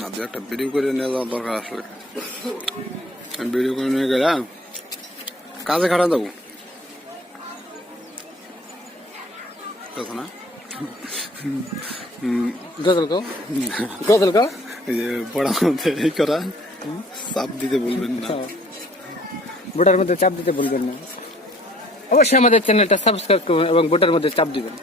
না, দু একটা ভিডিও করে নিয়ে যাওয়া দরকার আসলে। আমি ভিডিও করে নিয়ে গেলে কাজে খাটা দেবো না। গজল গাও এই যে বড়ার মধ্যে এই করা চাপ দিতে বলবেন না। বোটার মধ্যে চাপ দিতে বলবেন না। অবশ্যই আমাদের চ্যানেলটা সাবস্ক্রাইব করুন এবং বোটার মধ্যে চাপ দিবেন।